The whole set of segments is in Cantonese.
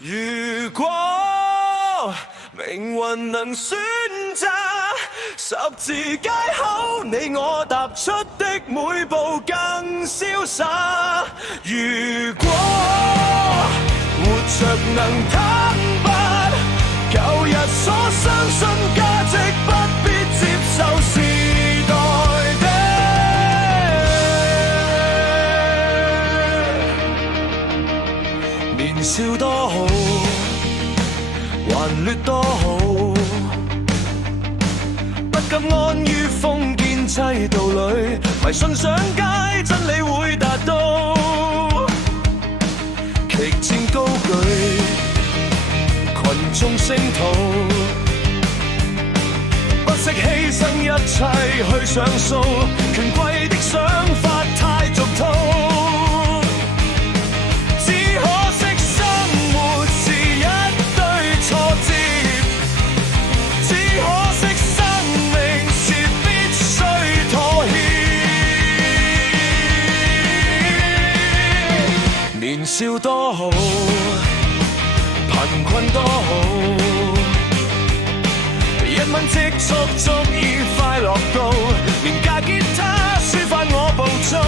如果命運能選擇，十字街口你我踏出的每步更瀟灑。如果活着能坦白，舊日所相信價值不必接受時代的年少多好，頑劣多好，不甘安於封建制度裏，迷信上街真理會達到，旗幟高舉，群眾聲討，不惜犧牲一切去上訴，權貴的想法太俗套。年少多好，貧困多好，人民積蓄足以快樂到，連架吉他抒發我暴躁，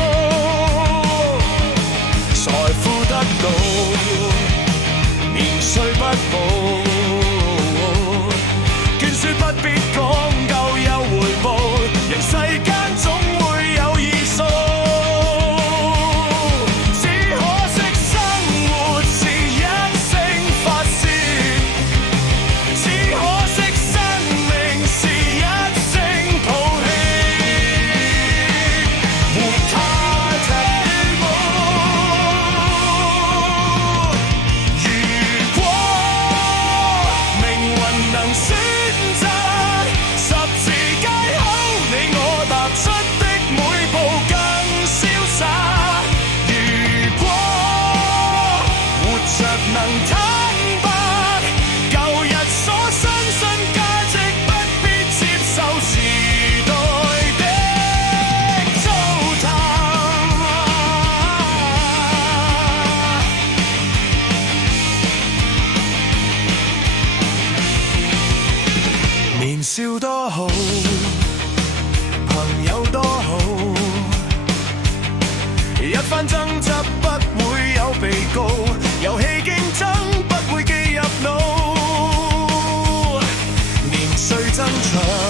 財富得到，年歲不保，捐書不必講究有回報，人世間總會有異數。年少多好，朋友多好，一番爭執不會有被告，遊戲競爭不會記入腦，年歲增長。